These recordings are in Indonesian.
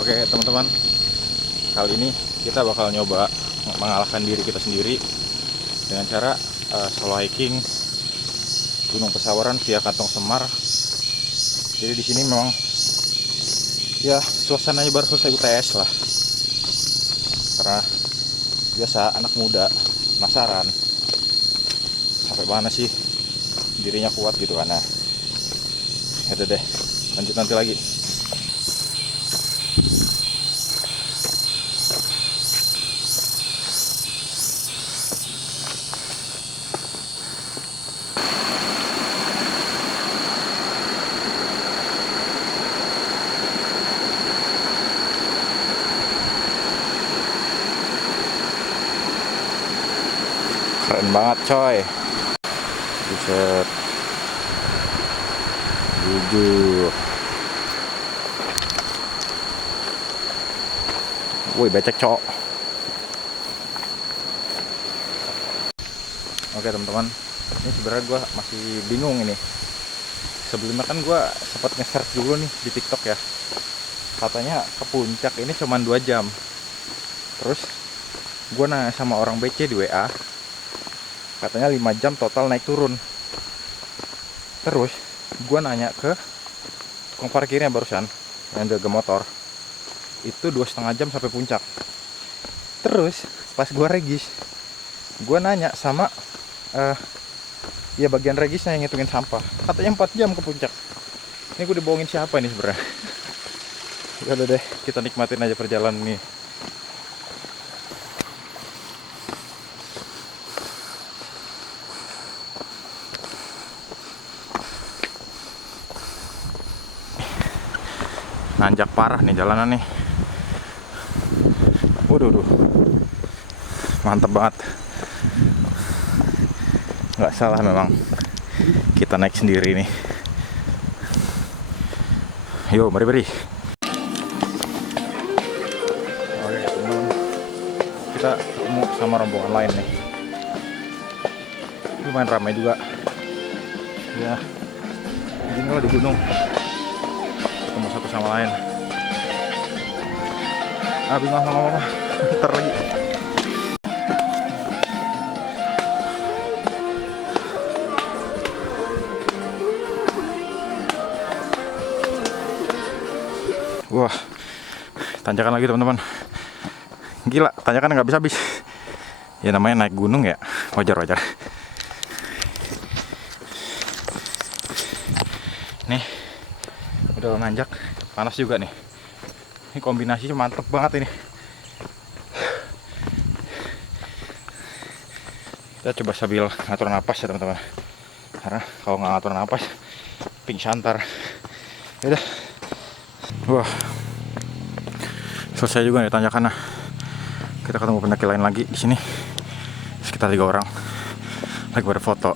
Oke teman-teman, kali ini kita bakal nyoba mengalahkan diri kita sendiri dengan cara solo hiking Gunung Pesawaran via Kantong Semar. Jadi di sini memang ya suasananya baru selesai UTS lah, karena biasa anak muda penasaran sampai mana sih dirinya kuat gitu kan. Nah, ya deh, lanjut nanti lagi. Keren banget coy. Buset. Jujur. Woi, becek cok. Oke teman-teman, ini sebenarnya gue masih bingung ini. Sebelumnya kan gue sempat nge-search dulu nih di TikTok ya. Katanya ke puncak ini cuma 2 jam. Terus gue nanya sama orang BC di WA, katanya 5 jam total naik turun. Terus gue nanya ke tukang parkirnya barusan yang jaga motor, itu 2,5 jam sampai puncak. Terus pas gue regis, gue nanya sama ya bagian regisnya yang ngitungin sampah, katanya 4 jam ke puncak. Ini gue dibohongin siapa ini sebenarnya? Udah deh, kita nikmatin aja perjalanan ini. Nanjak parah nih jalanan nih. Waduh, mantep banget. Nggak salah memang kita naik sendiri nih. Yo, mari. Oke teman, kita ketemu sama rombongan lain nih. Lumayan ramai juga. Ya, beginilah di gunung. Ketemu satu sama lain. Bingung ngomong apa? Ntar lagi. Wah, tanjakan lagi teman-teman. Gila, tanjakan nggak habis-habis. Ya namanya naik gunung ya, wajar. Nih, udah nanjak, panas juga nih. Ini kombinasinya mantep banget ini. Kita coba sambil ngatur napas ya teman-teman, karena kalau nggak ngatur napas pingsan ntar. Yaudah. Wah, selesai juga nih tanjakan. Nah, kita ketemu pendaki lain lagi di sini, sekitar 3 orang lagi pada foto.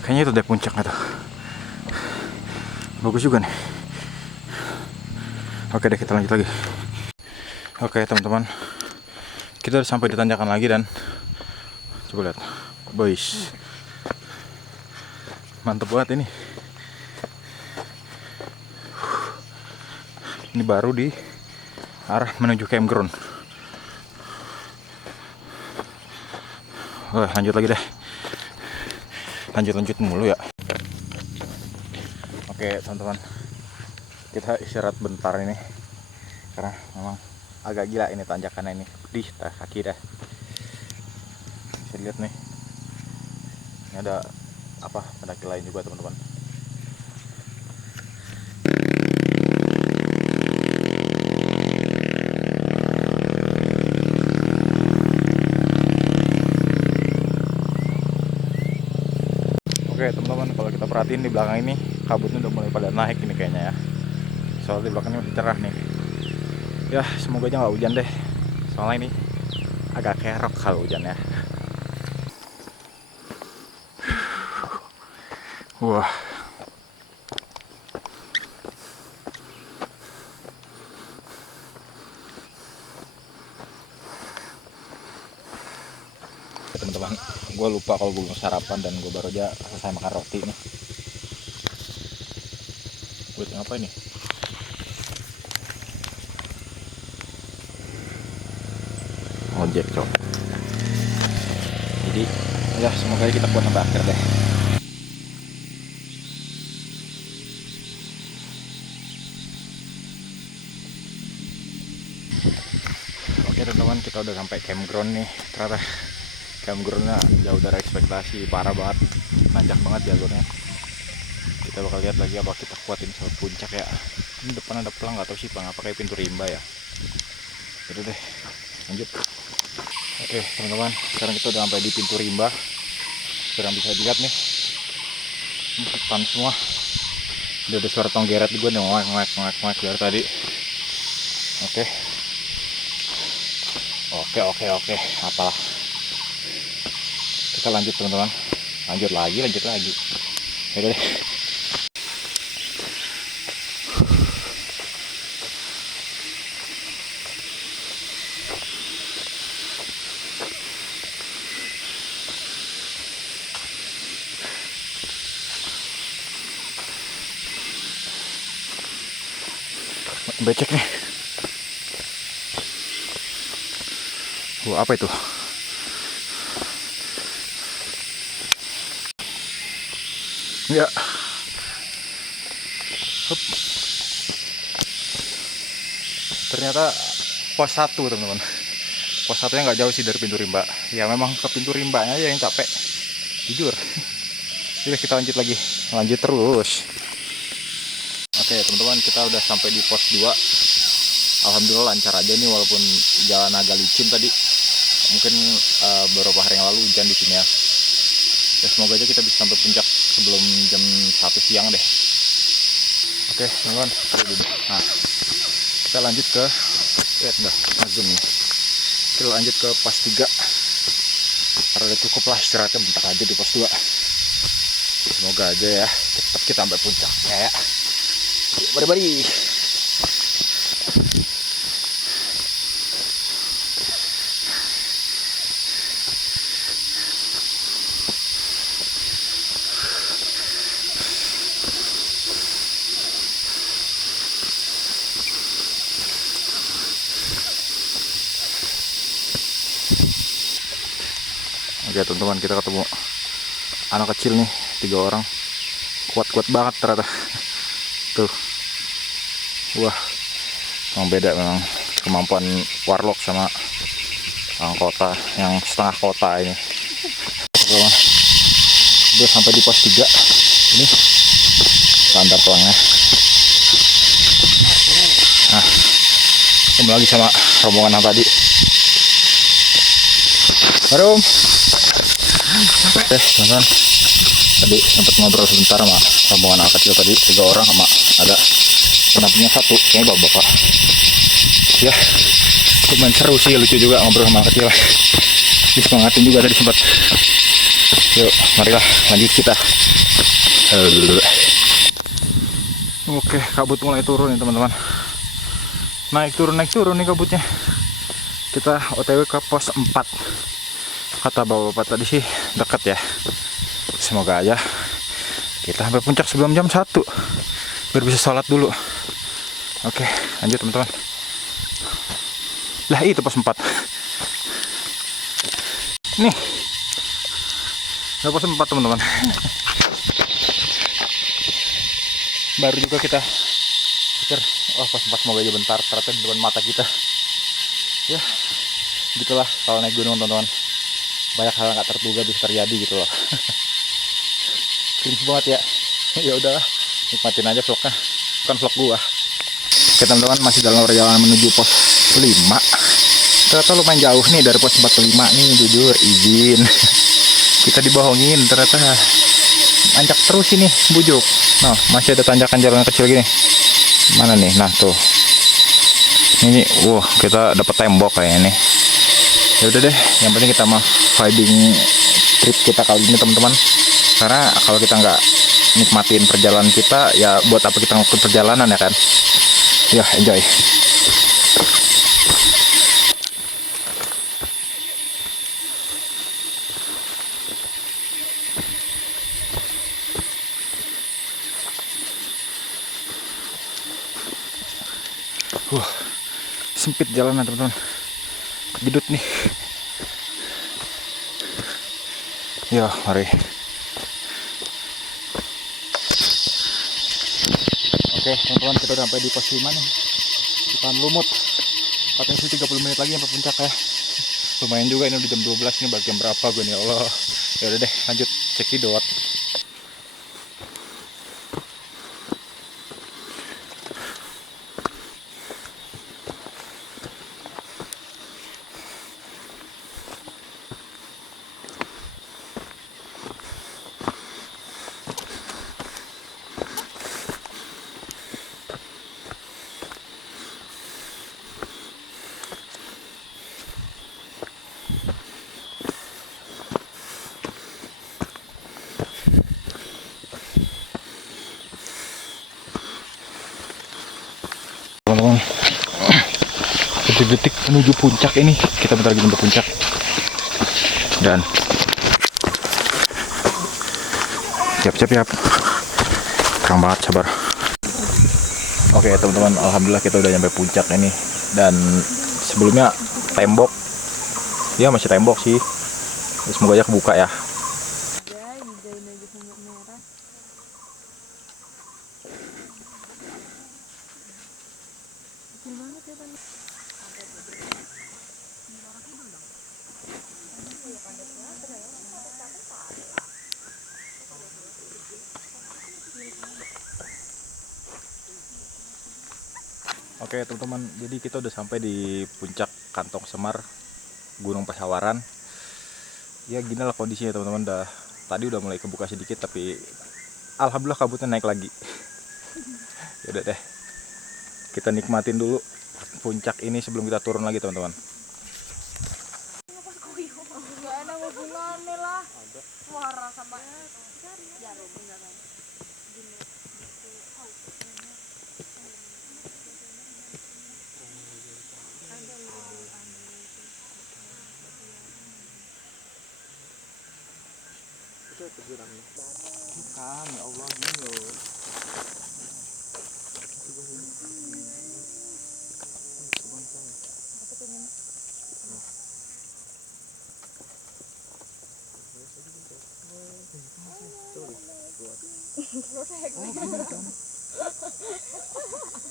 Kayaknya itu deh puncaknya tuh. Bagus juga nih. Oke deh, kita lanjut lagi. Oke teman-teman, kita udah sampai di tanjakan lagi dan coba lihat, boys, mantep banget ini. Ini baru di arah menuju campground. Wah, lanjut lagi deh. Lanjut mulu ya. Oke teman-teman, kita istirahat bentar ini, karena memang agak gila ini tanjakannya ini. Pedih kaki dah. Bisa lihat nih, ini ada apa, pendaki lain juga teman-teman. Oke teman-teman, kalau kita perhatiin di belakang ini kabutnya udah mulai pada naik ini kayaknya ya. Soalnya di belakangnya udah cerah nih. Ya semoga aja nggak hujan deh, soalnya ini agak kerok kalau hujan ya. Wah, teman-teman, gue lupa kalau gue belum sarapan dan gue baru aja selesai makan roti nih. Buat apa ini? ojek cok. Jadi ya semoga kita kuat sampai akhir deh. Oke teman-teman, kita udah sampai campground nih. Ternyata campgroundnya jauh dari ekspektasi, parah banget, nanjak banget jalurnya. Kita bakal lihat lagi apa kita kuatin sampai puncak ya. Ini depan ada pelang, nggak tahu sih pelang apa, kayak pintu rimba ya. Udah deh, lanjut. Oke teman-teman, sekarang kita udah sampai di pintu rimba. Sekarang bisa dilihat nih, ini hutan semua. Udah ada suara tonggeret gue nih, ngoek dari tadi. Oke, apalah. Kita lanjut teman-teman, lanjut lagi. Udah deh. Becek nih. Wah, apa itu? Ya. Hup. Ternyata pos 1 teman-teman. Pos 1-nya nggak jauh sih dari pintu rimba. Ya memang ke pintu rimbanya aja yang capek. Jujur. Jadi kita lanjut lagi. Lanjut terus. Oke teman-teman, kita udah sampai di pos 2. Alhamdulillah lancar aja nih, walaupun jalan agak licin tadi. Mungkin beberapa hari yang lalu hujan di sini ya. Ya semoga aja kita bisa sampai puncak sebelum jam 1 siang deh. Oke teman-teman, nah kita lanjut ke ya udah zoom nih. Kita lanjut ke pos 3. Karena udah cukup lah istirahatnya, bentar aja di pos 2. Semoga aja ya tetap kita sampai puncaknya ya. Bari-bari. Oke teman-teman, kita ketemu anak kecil nih, 3 orang, kuat-kuat banget ternyata. Tuh, wah, memang beda memang kemampuan warlock sama orang kota yang setengah kota ini. Teman-teman, udah sampai di pos 3. Ini tanda pelangnya. Nah, kembali lagi sama rombongan yang tadi. Harum. Teman-teman, tadi sempat ngobrol sebentar sama rombongan anak kecil tadi, 3 orang sama ada pendampingnya 1, kayaknya bapak. Ya, lumayan seru sih, lucu juga ngobrol sama anak kecil. Disemangatin juga tadi sempat. Yuk, marilah lanjut kita. Oke, kabut mulai turun nih teman-teman. Naik turun nih kabutnya. Kita OTW ke pos 4. Kata bapak-bapak tadi sih dekat ya. Semoga aja kita sampai puncak sebelum jam 1 biar bisa sholat dulu. Oke, lanjut teman-teman. Lah itu pos 4. Nih. Udah pos 4 teman-teman. Baru juga kita pikir, oh pos 4 semoga aja bentar, ternyata di depan mata kita. Ya, gitulah kalau naik gunung teman-teman. Banyak hal nggak terduga bisa terjadi gitu loh. Cringe banget ya. Ya udahlah, nikmatin aja vlognya, bukan vlog gua. Oke teman-teman, masih dalam perjalanan menuju pos 5. Ternyata lumayan jauh nih dari pos 45 nih, jujur izin. Kita dibohongin, ternyata anjak terus ini bujuk. Nah, masih ada tanjakan jalan kecil gini. Mana nih? Nah tuh. Ini, kita dapat tembok kayaknya nih. Ya udah deh, yang penting kita mah vibing trip kita kali ini teman-teman. Karena kalau kita nggak nikmatin perjalanan kita, ya buat apa kita ngikut perjalanan ya kan? Ya enjoy. Sempit jalanan teman-teman. Jedut nih. Ya, mari. Oke, teman-teman, kita udah sampai di pos 5 nih. Di Tahan Lumut. Katanya sih 30 menit lagi sampai puncak ya. Lumayan juga, ini udah jam 12 nih, bagi jam berapa gue nih, ya Allah. Ya udah deh, lanjut cekidot. Teman-teman, detik-detik menuju puncak ini, kita bentar lagi menuju puncak dan siap-siap, terang banget, sabar. Oke teman-teman, alhamdulillah kita udah nyampe puncak ini. Dan sebelumnya tembok, ya masih tembok sih, semoga aja kebuka ya. Oke teman-teman, jadi kita udah sampai di puncak Kantong Semar, Gunung Pasawaran. Ya gini lah kondisinya teman-teman, tadi udah mulai kebuka sedikit, tapi alhamdulillah kabutnya naik lagi. Ya udah deh, kita nikmatin dulu puncak ini sebelum kita turun lagi teman-teman. Kan ya Allah, gini loh.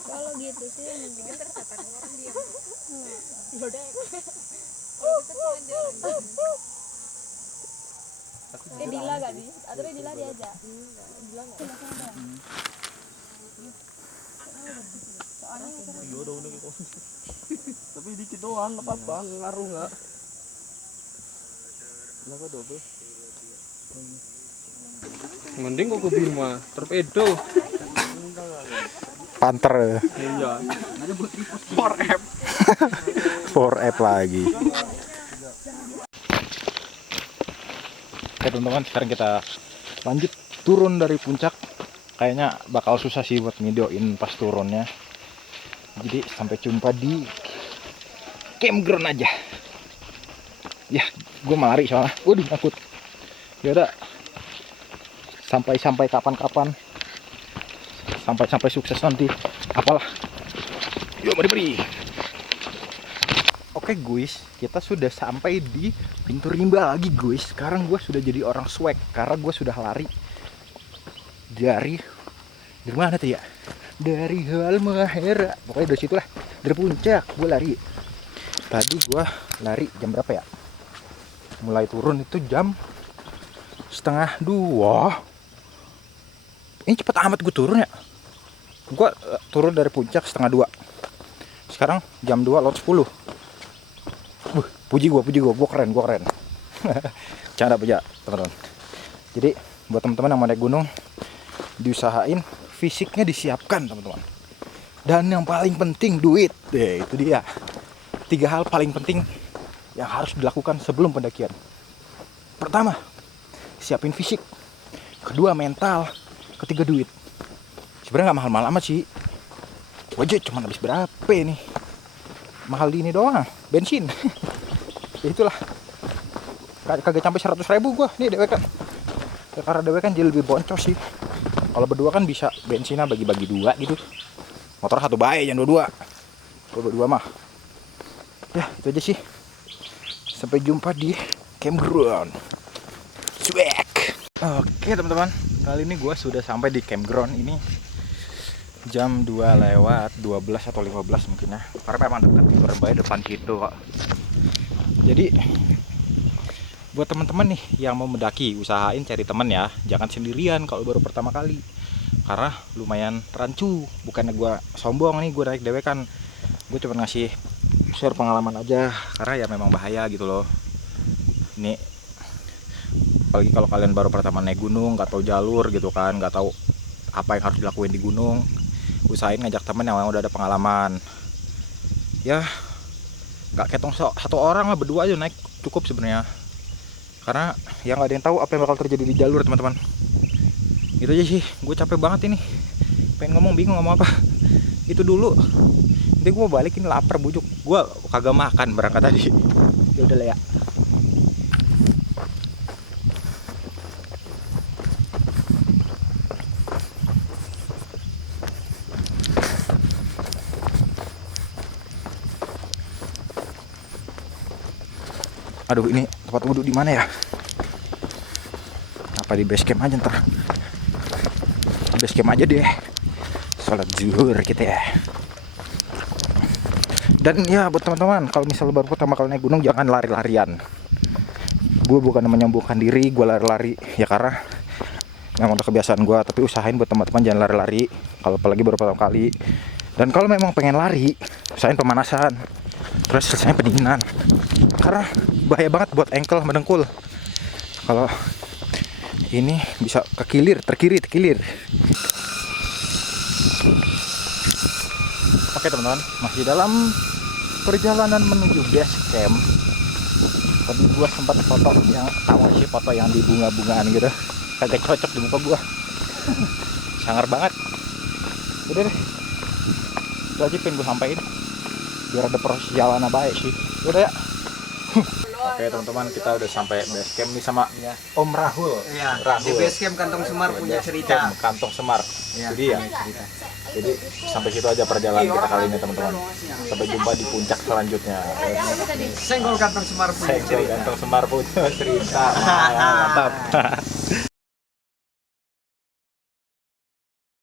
Kalau gitu sih yang tercatat orang dia. Lodek. Dila gak di? Atau Dila diajak? Dila nggak? Iya udah gitu. Tapi dikit doang, nggak apa-apa, ngaruh nggak? Kenapa double? Mending kok ke Bima, torpedo. Panther. Iya. 4F lagi. Oke teman-teman, sekarang kita lanjut turun dari puncak. Kayaknya bakal susah sih buat videoin pas turunnya. Jadi sampai jumpa di campground aja. Ya, gue mau lari soalnya. Waduh, takut. Ya udah. Sampai kapan-kapan. Sampai sukses nanti. Apalah. Yuk, mari. Oke guys, kita sudah sampai di pintu rimba lagi guys. Sekarang gue sudah jadi orang swag karena gue sudah lari dari mana tuh ya? Dari Halmahera. Pokoknya dari situ lah, dari puncak gue lari. Tadi gue lari jam berapa ya? Mulai turun itu jam 1:30. Ini cepet amat gue turun ya. Gue turun dari puncak 1:30. Sekarang jam 2:10. Puji gue keren. Canda aja teman-teman. Jadi buat teman-teman yang mau naik gunung, diusahain fisiknya disiapkan teman-teman. Dan yang paling penting duit. Itu dia. 3 hal paling penting yang harus dilakukan sebelum pendakian. Pertama, siapin fisik. Kedua, mental. Ketiga, duit. Sebenarnya nggak mahal-mahal amat sih. Ojek cuma habis berapa nih? Mahal di ini doang, bensin. Ya itulah, kagak sampai 100.000 gua nih DW kan. Ya, karena DW kan jadi lebih boncos sih. Kalau berdua kan bisa bensinnya bagi-bagi 2 gitu. Motor 1 baik, jangan 2-2. Kalau berdua mah ya itu aja sih. Sampai jumpa di campground. Swag. Oke teman-teman, kali ini gue sudah sampai di campground ini jam 2 lewat 12 atau 15 mungkin ya. Karena memang dekat di Surabaya depan situ kok. Jadi buat teman-teman nih yang mau mendaki, usahain cari teman ya, jangan sendirian kalau baru pertama kali. Karena lumayan rancu. Bukannya gue sombong nih, gue naik dewekan. Gue cuma ngasih share pengalaman aja, karena ya memang bahaya gitu loh. Ini apalagi kalau kalian baru pertama naik gunung, nggak tahu jalur gitu kan, nggak tahu apa yang harus dilakuin di gunung, usahain ngajak temen yang udah ada pengalaman. Ya nggak ketong satu orang lah, berdua aja naik cukup sebenarnya, karena yang nggak ada yang tahu apa yang bakal terjadi di jalur teman-teman. Itu aja sih, gue capek banget ini, pengen ngomong bingung ngomong apa. Itu dulu, nanti gue mau balik ini lapar bujuk, gue kagak makan berangkat tadi. Ya udah lah ya. Aduh, ini tempat wudhu di mana ya? Apa di base camp aja ntar? Di base camp aja deh. Sholat zuhur kita ya. Dan ya buat teman-teman, kalau misalnya baru pertama kali naik gunung jangan lari-larian. Gue bukan menyembuhkan diri, gue lari-lari ya karena memang udah kebiasaan gue. Tapi usahain buat teman-teman jangan lari-lari kalau apalagi baru pertama kali. Dan kalau memang pengen lari, usahain pemanasan. Terus selesai pendinginan. Karena bahaya banget buat ankle sama dengkul. Kalau ini bisa kekilir, terkilir. Oke teman-teman, masih dalam perjalanan menuju base camp. Tadi gua sempat foto yang tahu sih, foto yang di bunga-bungaan gitu. Kagak cocok di muka gua. Sangar banget. Udah deh. Itu aja pengen gua sampaikan. Biar ada proses jalan baik sih. Udah ya. Oke teman-teman, kita udah sampai base camp nih sama Om Rahul. Iya, Rahul. di base camp Kantong Semar punya cerita. Camp Kantong Semar. Iya, Jadi ya. Jadi sampai situ aja perjalanan kita kali ini teman-teman. Sampai jumpa di puncak selanjutnya. Senggol Kantong Semar punya Senggol cerita. Kantong Semar punya cerita. Mantap.